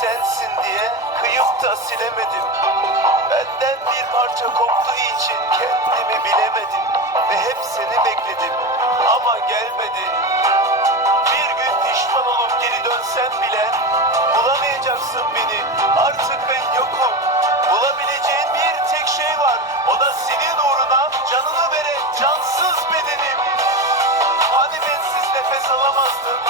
sensin diye kıyıp da silemedim. Benden bir parça koptuğu için kendimi bilemedim ve hep seni bekledim ama gelmedi. Bir gün pişman olup geri dönsem bile bulamayacaksın beni. Artık ben yokum. Bulabileceğin bir tek şey var. O da senin uğruna canını veren cansız bedenim. Hani bensiz nefes alamazdın?